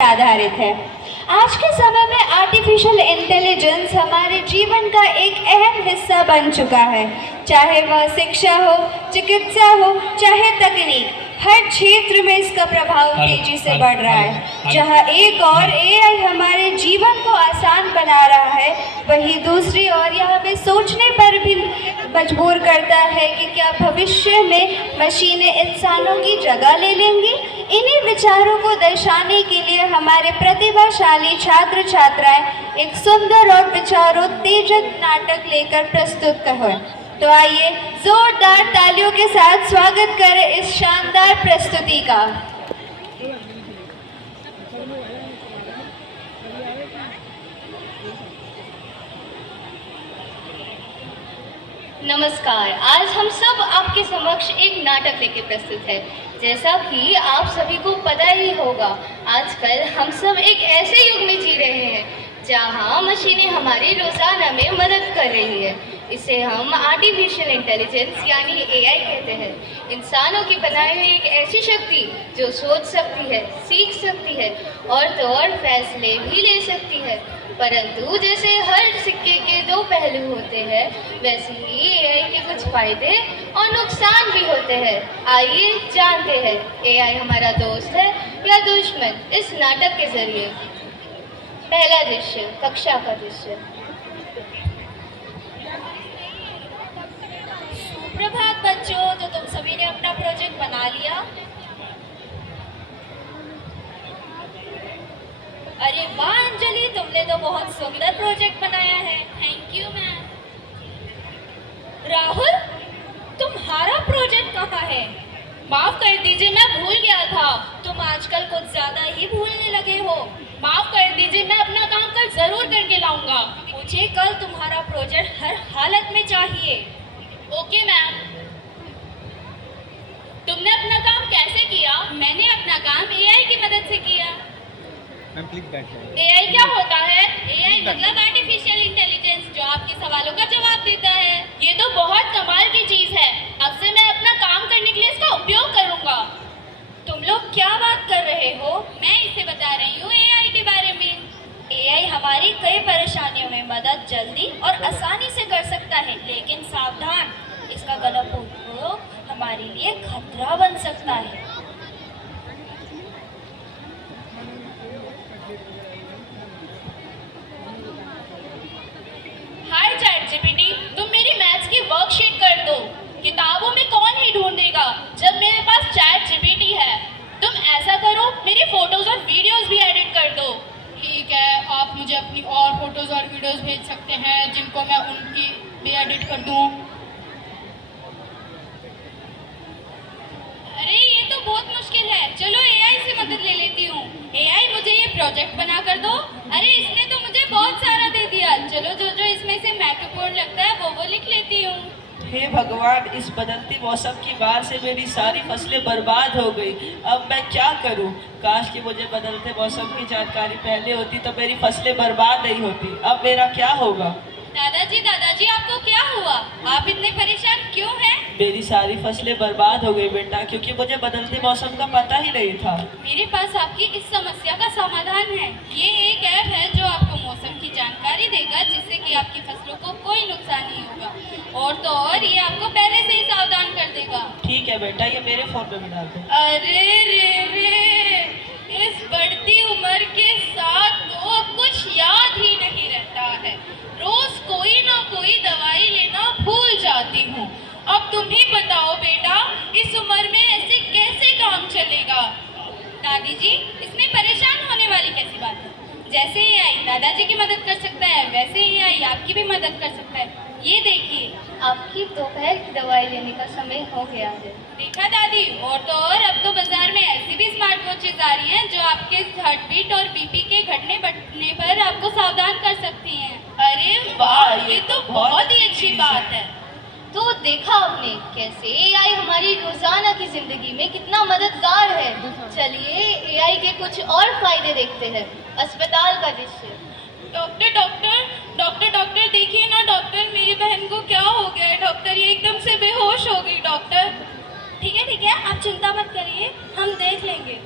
आधारित है। आज के समय में आर्टिफिशियल इंटेलिजेंस हमारे जीवन का एक अहम हिस्सा बन चुका है। चाहे वह शिक्षा हो, चिकित्सा हो, चाहे तकनीक, हर क्षेत्र में इसका प्रभाव तेजी से बढ़ रहा है। जहां एक और एआई हमारे जीवन को आसान बना रहा है, वहीं दूसरी ओर यह हमें सोचने पर भी मजबूर करता है कि क्या भविष्य में मशीनें इंसानों की जगह ले लेंगी। इन्हीं विचारों को दर्शाने के लिए हमारे प्रतिभाशाली छात्र छात्राएं एक सुंदर और विचारोत्तेजक नाटक लेकर प्रस्तुत हुए। तो आइए जोरदार तालियों के साथ स्वागत करें इस शानदार प्रस्तुति का। नमस्कार। आज हम सब आपके समक्ष एक नाटक लेके प्रस्तुत है। जैसा कि आप सभी को पता ही होगा, आजकल हम सब एक ऐसे युग में जी रहे हैं जहां मशीनें हमारी रोजाना में मदद कर रही है। इसे हम आर्टिफिशियल इंटेलिजेंस यानी एआई कहते हैं। इंसानों की बनाई हुई एक ऐसी शक्ति जो सोच सकती है, सीख सकती है और तो और फैसले भी ले सकती है। परंतु जैसे हर सिक्के के दो पहलू होते हैं, वैसे ही एआई के कुछ फायदे और नुकसान भी होते हैं। आइए जानते हैं एआई हमारा दोस्त है या दुश्मन इस नाटक के जरिए। पहला दृश्य, कक्षा का दृश्य। सुप्रभात बच्चों, तो तुम सभी ने अपना प्रोजेक्ट बना लिया? अरे वाह अंजलि, तुमने तो बहुत सुंदर प्रोजेक्ट बनाया है। Thank you ma'am. राहुल, तुम्हारा प्रोजेक्ट कहाँ है? माफ कर दीजिए, मैं भूल गया था। तुम आजकल कुछ ज्यादा ही भूलने लगे हो। माफ कर दीजिए, मैं अपना काम कल जरूर करके लाऊंगा। मुझे कल तुम्हारा प्रोजेक्ट हर हालत में चाहिए। Okay ma'am. तुमने अपना काम कैसे किया? मैंने अपना काम एआई की मदद से किया। एआई क्या होता है? एआई मतलब आर्टिफिशियल इंटेलिजेंस, जो आपके सवालों का जवाब देता है। ये तो बहुत कमाल की चीज है। अब से मैं अपना काम करने के लिए इसका उपयोग करूंगा। तुम लोग क्या बात कर रहे हो? मैं इसे बता रही हूँ एआई के बारे में। एआई हमारी कई परेशानियों में मदद जल्दी और आसानी से कर सकता है, लेकिन सावधान, इसका गलत उपयोग हमारे लिए खतरा बन सकता है। हाय चैट जीपीटी, तुम मेरी मैथ्स की वर्कशीट कर दो। किताबों में कौन ही ढूंढेगा जब मेरे पास चैट जीपीटी है। तुम ऐसा करो, मेरी फोटोज और वीडियोस भी एडिट कर दो। ठीक है, आप मुझे अपनी और फोटोज और वीडियोस भेज सकते हैं जिनको मैं उनकी भी एडिट कर दूं। अरे ये तो बहुत मुश्किल है, चलो एआई से मदद ले लेती हूँ। एआई, मुझे ये प्रोजेक्ट बना कर दो। अरे इसने तो मुझे बहुत सारा दे दिया, चलो जो जो इसमें से महत्वपूर्ण लगता है वो लिख लेती हूँ। हे भगवान, इस बदलती मौसम की मार से मेरी सारी फसलें बर्बाद हो गई। अब मैं क्या करूं? काश कि मुझे बदलते मौसम की जानकारी पहले होती तो मेरी फसलें बर्बाद नहीं होती। अब मेरा क्या होगा? दादाजी, आपको क्या हुआ? आप इतने परेशान क्यों हैं? मेरी सारी फसलें बर्बाद हो गई बेटा, क्योंकि मुझे बदलते मौसम का पता ही नहीं था। मेरे पास आपकी इस समस्या का समाधान है। ये एक ऐप है जो आपको मौसम की जानकारी देगा, जिससे कि आपकी फसलों को कोई नुकसान नहीं होगा। और तो और ये आपको पहले से ही सावधान कर देगा। ठीक है बेटा, ये मेरे फोन में बना दो। अरे रे, इस बढ़ती उम्र के साथ तो कुछ याद ही नहीं रहता है। रोज कोई ना कोई दवाई लेना भूल जाती हूँ। अब तुम ही बताओ बेटा, इस उम्र में ऐसे कैसे काम चलेगा? दादी जी, इसमें परेशान होने वाली कैसी बात है? जैसे एआई दादाजी की मदद कर सकता है, वैसे एआई आपकी भी मदद कर सकता है। ये देखिए, आपकी दोपहर की दवाई लेने का समय हो गया है। देखा दादी, और तो और अब तो बाजार में ऐसी भी स्मार्ट वॉचेज आ रही हैं जो आपके हार्ट बीट और बीपी के घटने बढ़ने पर आपको सावधान कर सकती हैं। अरे वाह, ये तो बहुत ही अच्छी बात है। तो देखा आपने कैसे एआई हमारी रोजाना की जिंदगी में कितना मददगार है। चलिए एआई के कुछ और फायदे देखते हैं। अस्पताल का दृश्य। डॉक्टर देखिए ना डॉक्टर, मेरी बहन को क्या हो गया है डॉक्टर? ये एकदम से बेहोश हो गई डॉक्टर। ठीक है, आप चिंता मत करिए, हम देख लेंगे।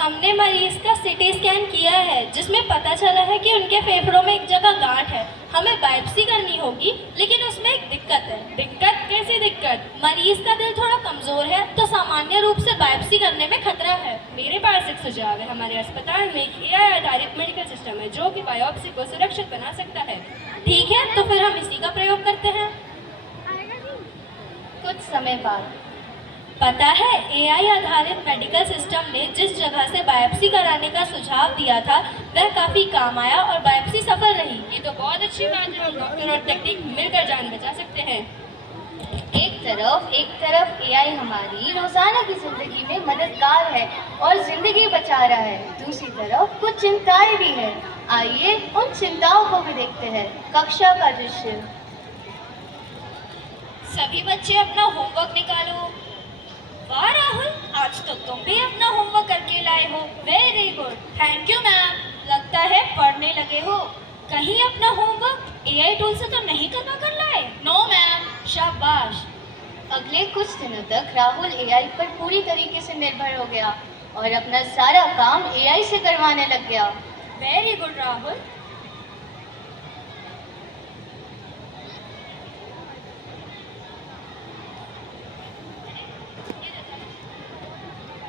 हमने मरीज का सीटी स्कैन किया है जिसमें पता चला है कि उनके फेफड़ों में एक जगह गांठ है। हमें बायोप्सी करनी होगी, लेकिन उसमें एक दिक्कत है। दिक्कत? कैसी दिक्कत? मरीज का दिल थोड़ा कमजोर है तो सामान्य रूप से बायोप्सी करने में खतरा है। मेरे पास एक सुझाव है। हमारे अस्पताल में एक AI आधारित मेडिकल सिस्टम है जो कि बायोप्सी को सुरक्षित बना सकता है। ठीक है, तो फिर हम इसी का प्रयोग करते हैं। कुछ समय बाद पता है, AI आधारित मेडिकल सिस्टम ने जिस जगह से बायोप्सी कराने का सुझाव दिया था वह काफी काम आया और बायोप्सी सफल रही। ये तो बहुत अच्छी बात है। हम डॉक्टर और तकनीक मिलकर जान बचा सकते हैं। एक तरफ AI हमारी रोजाना की जिंदगी में मददगार है और जिंदगी बचा रहा है, दूसरी तरफ कुछ चिंताएं भी हैं। आइए उन चिंताओं को भी देखते हैं। कक्षा का दृश्य। सभी बच्चे अपना होमवर्क निकालो। वाह राहुल, आज तो तुम भी अपना होमवर्क करके लाए हो। Very good, thank you ma'am. लगता है पढ़ने लगे हो। कहीं अपना होमवर्क AI टूल से तो नहीं करवा कर लाए? No ma'am. शाबाश। अगले कुछ दिनों तक राहुल AI पर पूरी तरीके से निर्भर हो गया और अपना सारा काम AI से करवाने लग गया। Very good Rahul.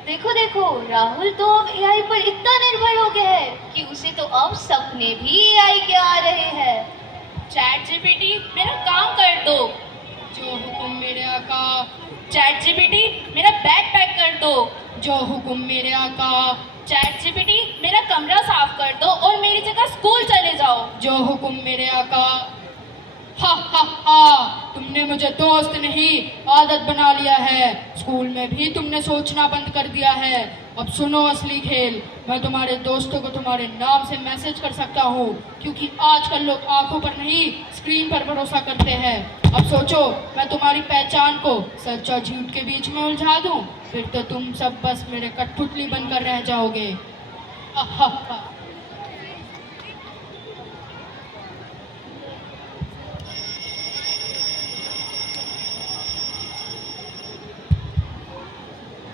देखो देखो, राहुल तो अब AI पर इतना निर्भर हो गया है कि उसे तो अब सपने भी AI के आ रहे हैं। चैट जीपीटी मेरा काम कर दो। जो हुक्म मेरे आका। चैट जीपीटी मेरा बैग पैक कर दो। जो हुक्म मेरे आका। चैट जीपीटी मेरा कमरा साफ कर दो और मेरी जगह स्कूल चले जाओ। जो हुक्म मेरे आका। हा हा हा, तुमने मुझे दोस्त नहीं आदत बना लिया है। स्कूल में भी तुमने सोचना बंद कर दिया है। अब सुनो असली खेल। मैं तुम्हारे दोस्तों को तुम्हारे नाम से मैसेज कर सकता हूँ, क्योंकि आजकल लोग आंखों पर नहीं स्क्रीन पर भरोसा करते हैं। अब सोचो, मैं तुम्हारी पहचान को सच और झूठ के बीच में उलझा दूँ, फिर तो तुम सब बस मेरे कठपुतली बनकर रह जाओगे। हा हा।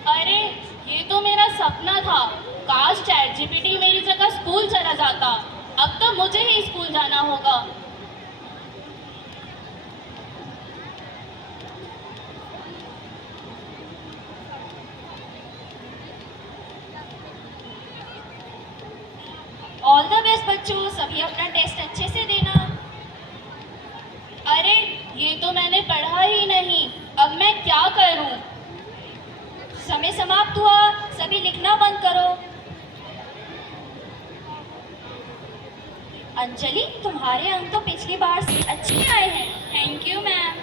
अरे, ये तो मेरा सपना था। काश चैट जीपीटी मेरी जगह स्कूल चला जाता। अब तो मुझे ही स्कूल जाना होगा। ऑल द बेस्ट बच्चों, सभी अपना टेस्ट अच्छे से देना। अरे, ये तो मैंने पढ़ा ही नहीं। अब मैं क्या करूं? समय समाप्त हुआ, सभी लिखना बंद करो। अंजलि, तुम्हारे अंक तो पिछली बार से अच्छे आए हैं। Thank you ma'am.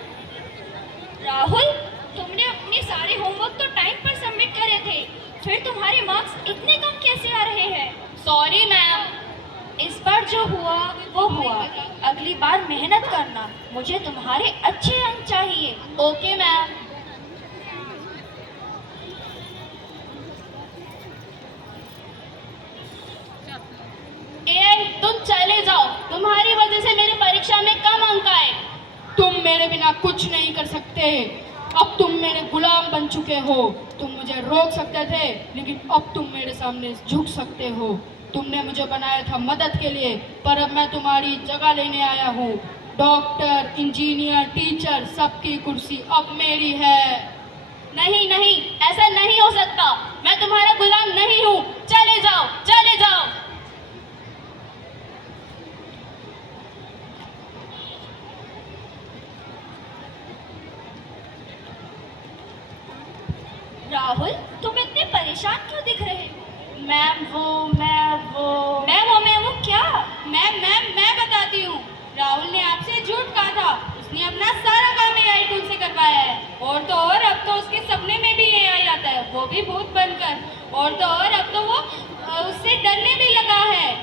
राहुल, तुमने अपने सारे होमवर्क तो टाइम पर सबमिट करे थे, फिर तुम्हारे मार्क्स इतने कम कैसे आ रहे हैं? Sorry ma'am. इस बार जो हुआ वो हुआ। अगली बार मेहनत करना। मुझे तुम्हारे अच्छे अंक चाहिए। Okay ma'am. AI, तुम चले जाओ। तुम्हारी वजह से मेरी परीक्षा में कम अंक आए। तुम मेरे बिना कुछ नहीं कर सकते। अब तुम मेरे गुलाम बन चुके हो। तुम मुझे रोक सकते थे, लेकिन अब तुम मेरे सामने झुक सकते हो। तुमने मुझे बनाया था मदद के लिए, पर अब मैं तुम्हारी जगह लेने आया हूँ। डॉक्टर, इंजीनियर, टीचर, सबकी कुर्सी अब मेरी है। नहीं नहीं, ऐसा नहीं हो सकता। मैं तुम्हारा गुलाम नहीं हूँ। चले जाओ, चले जाओ। राहुल, तुम इतने परेशान क्यों दिख रहे हो? मैम वो क्या? मैं बताती हूँ। राहुल ने आपसे झूठ कहा था। उसने अपना सारा काम AI टूल से करवाया है। और तो और, अब तो उसके सपने में भी AI आता है, वो भी भूत बनकर। और तो और, अब तो वो उससे डरने भी लगा है।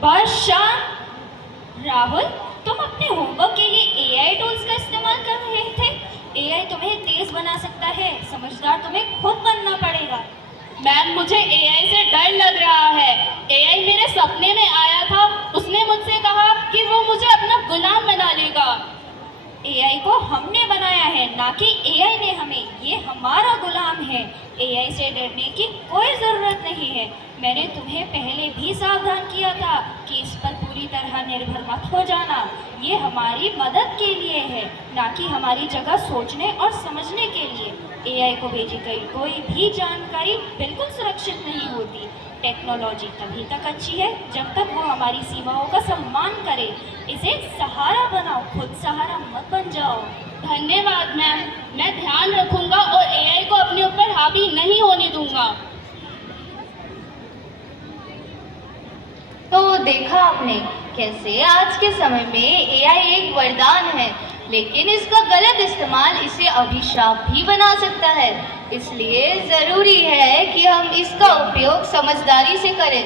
बस शांत। राहुल, तुम अपने होमवर्क के लिए AI टूल्स का इस्तेमाल कर रहे थे। AI तुम्हें तेज बना सकता है, समझदार तुम्हें खुद बनना पड़ेगा। मैम, मुझे AI से डर लग रहा है। AI मेरे सपने में आया था। उसने मुझसे कहा कि वो मुझे अपना गुलाम बना लेगा। एआई को हमने बनाया है, ना कि एआई ने हमें। ये हमारा गुलाम है। एआई से डरने की कोई ज़रूरत नहीं है। मैंने तुम्हें पहले भी सावधान किया था कि इस पर पूरी तरह निर्भर मत हो जाना। ये हमारी मदद के लिए है, ना कि हमारी जगह सोचने और समझने के लिए। एआई को भेजी गई कोई भी जानकारी बिल्कुल सुरक्षित नहीं होती। टेक्नोलॉजी तभी तक अच्छी है जब तक वो हमारी सीमाओं का सम्मान करे। इसे सहारा बनाओ, खुद सहारा मत बन जाओ। धन्यवाद मैम, मैं ध्यान रखूंगा और एआई को अपने ऊपर हावी नहीं होने दूंगा। तो देखा आपने कैसे आज के समय में एआई एक वरदान है, लेकिन इसका गलत इस्तेमाल इसे अभिशाप भी बना सकता है। इसलिए ज़रूरी है कि हम इसका उपयोग समझदारी से करें